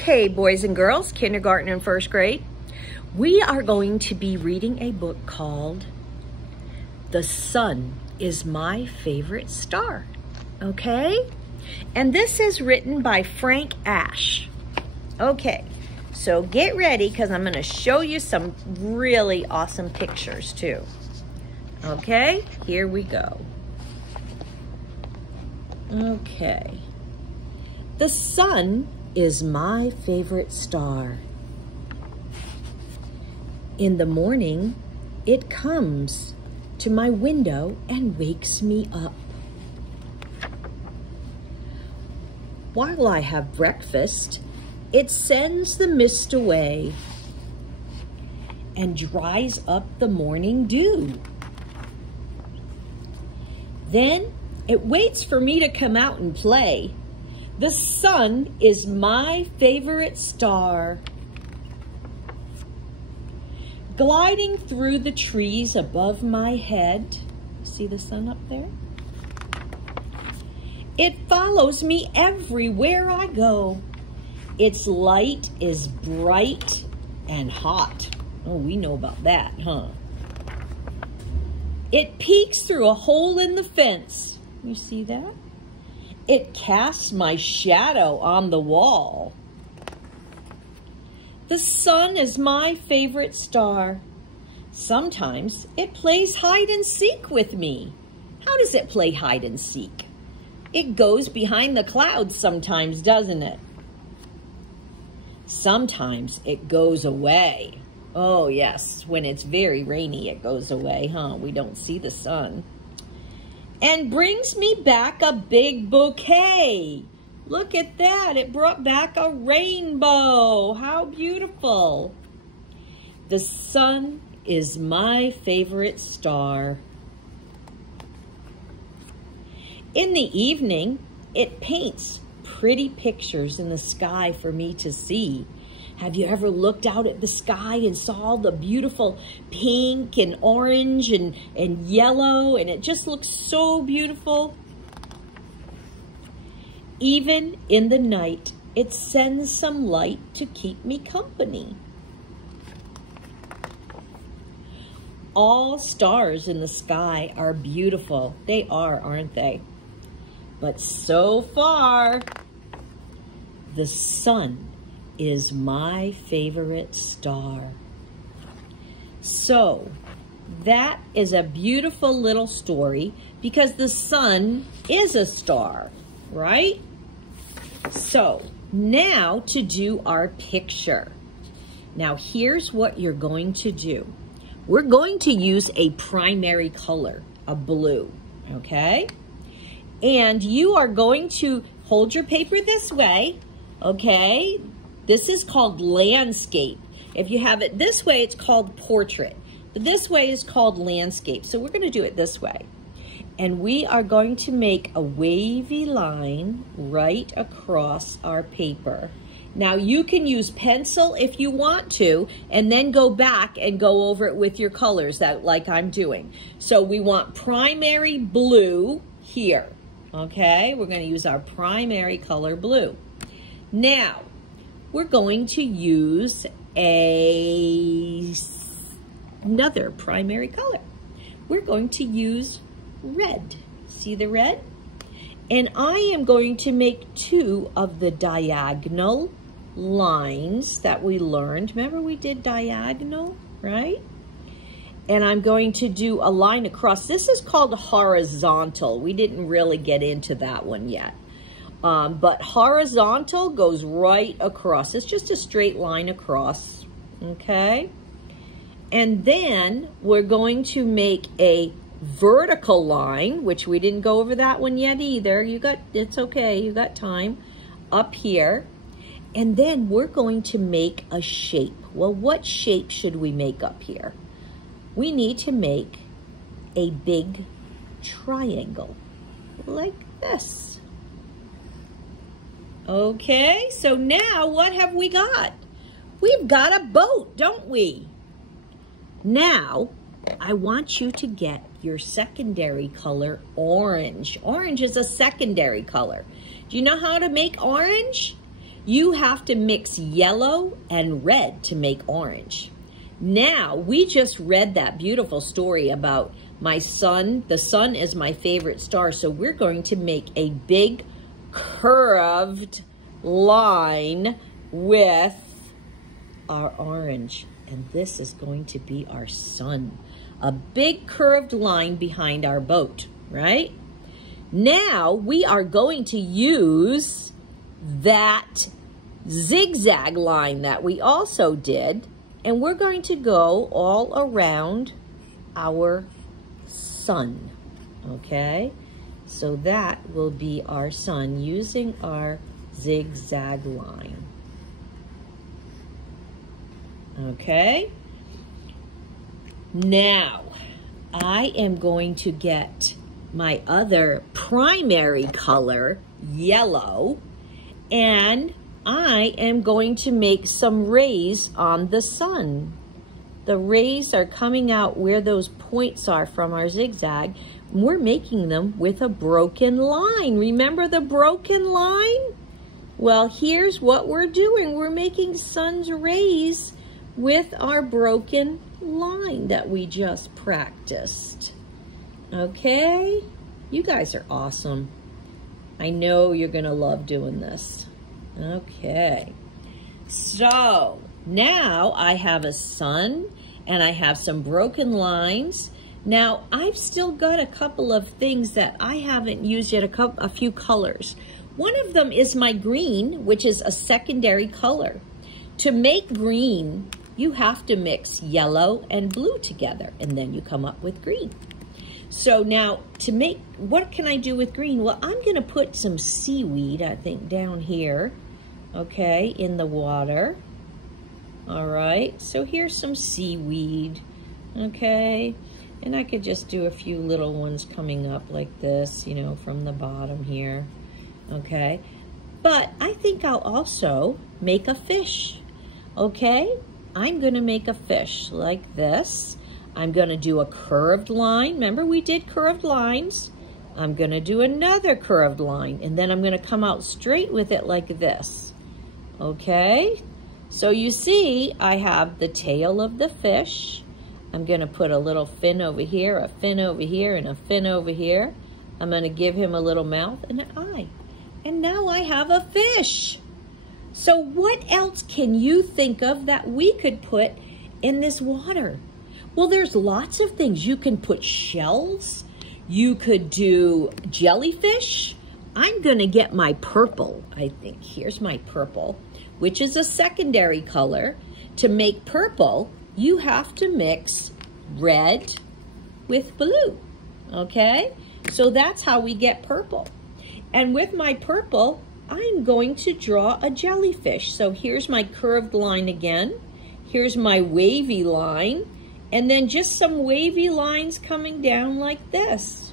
Okay, boys and girls, kindergarten and first grade, we are going to be reading a book called The Sun is My Favorite Star, okay? And this is written by Frank Ash. Okay, so get ready because I'm going to show you some really awesome pictures too. Okay, here we go. Okay. The sun is my favorite star. In the morning, it comes to my window and wakes me up. While I have breakfast, it sends the mist away and dries up the morning dew. Then it waits for me to come out and play. The sun is my favorite star. Gliding through the trees above my head, see the sun up there? It follows me everywhere I go. Its light is bright and hot. Oh, we know about that, huh? It peeks through a hole in the fence. You see that? It casts my shadow on the wall. The sun is my favorite star. Sometimes it plays hide and seek with me. How does it play hide and seek? It goes behind the clouds sometimes, doesn't it? Sometimes it goes away. Oh yes, when it's very rainy, it goes away, huh? We don't see the sun. And brings me back a big bouquet. Look at that, it brought back a rainbow. How beautiful. The sun is my favorite star. In the evening, it paints pretty pictures in the sky for me to see. Have you ever looked out at the sky and saw the beautiful pink and orange and yellow, and it just looks so beautiful? Even in the night, it sends some light to keep me company. All stars in the sky are beautiful. They are, aren't they? But so far, the sun is my favorite star. So that is a beautiful little story because the sun is a star, right? So now to do our picture. Now here's what you're going to do. We're going to use a primary color, a blue, okay? And you are going to hold your paper this way, okay? This is called landscape. If you have it this way, it's called portrait. But this way is called landscape. So we're going to do it this way. And we are going to make a wavy line right across our paper. Now you can use pencil if you want to, and then go back and go over it with your colors that like I'm doing. So we want primary blue here, okay? We're going to use our primary color blue. Now, we're going to use another primary color. We're going to use red. See the red? And I am going to make two of the diagonal lines that we learned. Remember we did diagonal, right? And I'm going to do a line across. This is called horizontal. We didn't really get into that one yet. But horizontal goes right across. It's just a straight line across, okay? And then we're going to make a vertical line, which we didn't go over that one yet either. It's okay, you got time, up here. And then we're going to make a shape. Well, what shape should we make up here? We need to make a big triangle, like this. Okay, so now what have we got? We've got a boat, don't we? Now, I want you to get your secondary color, orange. Orange is a secondary color. Do you know how to make orange? you have to mix yellow and red to make orange. Now, we just read that beautiful story about my sun. The sun is my favorite star, so we're going to make a big curved line with our orange. And this is going to be our sun. A big curved line behind our boat, right? Now, we are going to use that zigzag line that we also did, and we're going to go all around our sun, okay? So that will be our sun using our zigzag line. Okay? Now, I am going to get my other primary color, yellow, and I am going to make some rays on the sun. The rays are coming out where those points are from our zigzag. We're making them with a broken line. Remember the broken line? Well, here's what we're doing. We're making sun's rays with our broken line that we just practiced. Okay? You guys are awesome. I know you're gonna love doing this. Okay. So, now I have a sun and I have some broken lines. Now, I've still got a couple of things that I haven't used yet, a few colors. One of them is my green, which is a secondary color. To make green, you have to mix yellow and blue together, and then you come up with green. So now, to make, what can I do with green? Well, I'm gonna put some seaweed, I think, down here, okay, in the water. All right, so here's some seaweed, okay? And I could just do a few little ones coming up like this, you know, from the bottom here, okay? But I think I'll also make a fish, okay? I'm gonna make a fish like this. I'm gonna do a curved line. Remember, we did curved lines. I'm gonna do another curved line, and then I'm gonna come out straight with it like this, okay? So you see, I have the tail of the fish. I'm gonna put a little fin over here, a fin over here, and a fin over here. I'm gonna give him a little mouth and an eye. And now I have a fish. So what else can you think of that we could put in this water? Well, there's lots of things. You can put shells. You could do jellyfish. I'm gonna get my purple, I think. Here's my purple, which is a secondary color. To make purple, you have to mix red with blue, okay? So that's how we get purple. And with my purple, I'm going to draw a jellyfish. So here's my curved line again. Here's my wavy line. And then just some wavy lines coming down like this,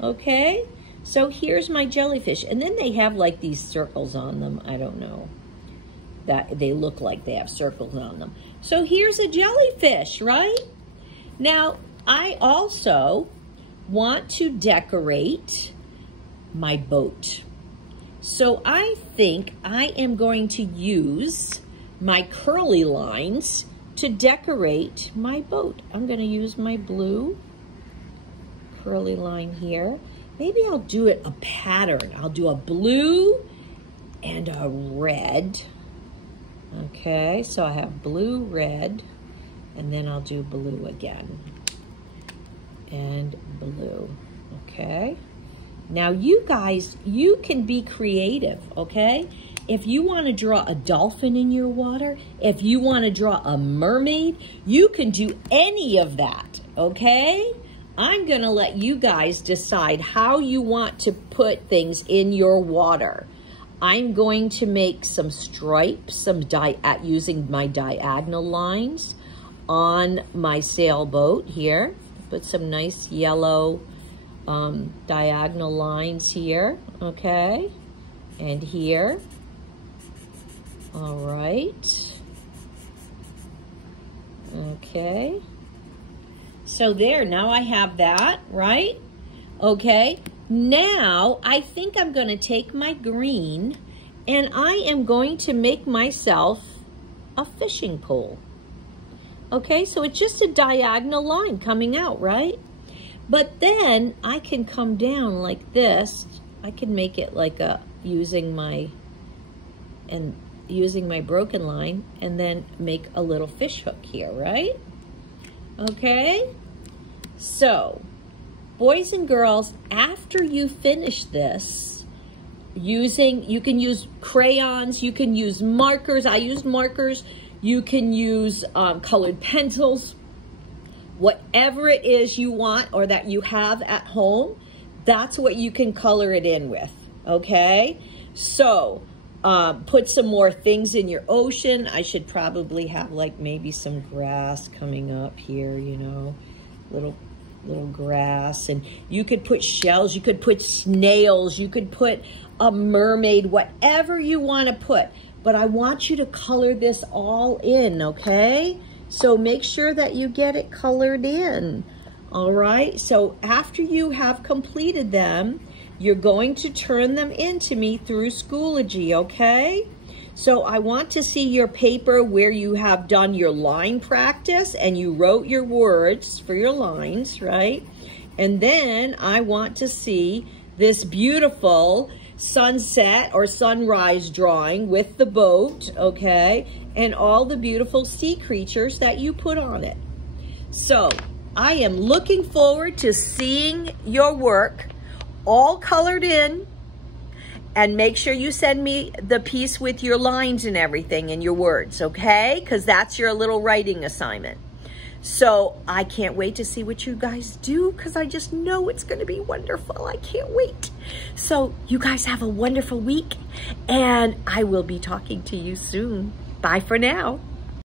okay? So here's my jellyfish. And then they have like these circles on them. I don't know. That they look like they have circles on them. So here's a jellyfish, right? Now, I also want to decorate my boat. So I think I am going to use my curly lines to decorate my boat. I'm gonna use my blue curly line here. Maybe I'll do it a pattern. I'll do a blue and a red. Okay, so I have blue, red, and then I'll do blue again. And blue, okay? Now you guys, you can be creative, okay? If you want to draw a dolphin in your water, if you want to draw a mermaid, you can do any of that, okay? I'm going to let you guys decide how you want to put things in your water. I'm going to make some stripes, using my diagonal lines on my sailboat here. Put some nice yellow diagonal lines here, okay? And here. All right. Okay. So there, now I have that, right? Okay. Now, I think I'm going to take my green And I am going to make myself a fishing pole. Okay, so it's just a diagonal line coming out, right? But then I can come down like this. I can make it like a, using my broken line, and then make a little fish hook here, right? Okay, so boys and girls, after you finish this, you can use crayons, you can use markers. I used markers. You can use colored pencils, whatever it is you want or that you have at home, that's what you can color it in with, okay? So put some more things in your ocean. I should probably have like maybe some grass coming up here, you know, little grass. And you could put shells, you could put snails, you could put a mermaid, whatever you want to put. But I want you to color this all in, okay? So make sure that you get it colored in, all right? So after you have completed them, you're going to turn them in to me through Schoology, okay? So I want to see your paper where you have done your line practice and you wrote your words for your lines, right? And then I want to see this beautiful sunset or sunrise drawing with the boat, okay? And all the beautiful sea creatures that you put on it. So I am looking forward to seeing your work all colored in, and make sure you send me the piece with your lines and everything and your words, okay? Because that's your little writing assignment. So I can't wait to see what you guys do, because I just know it's going to be wonderful. I can't wait. So you guys have a wonderful week, and I will be talking to you soon. Bye for now.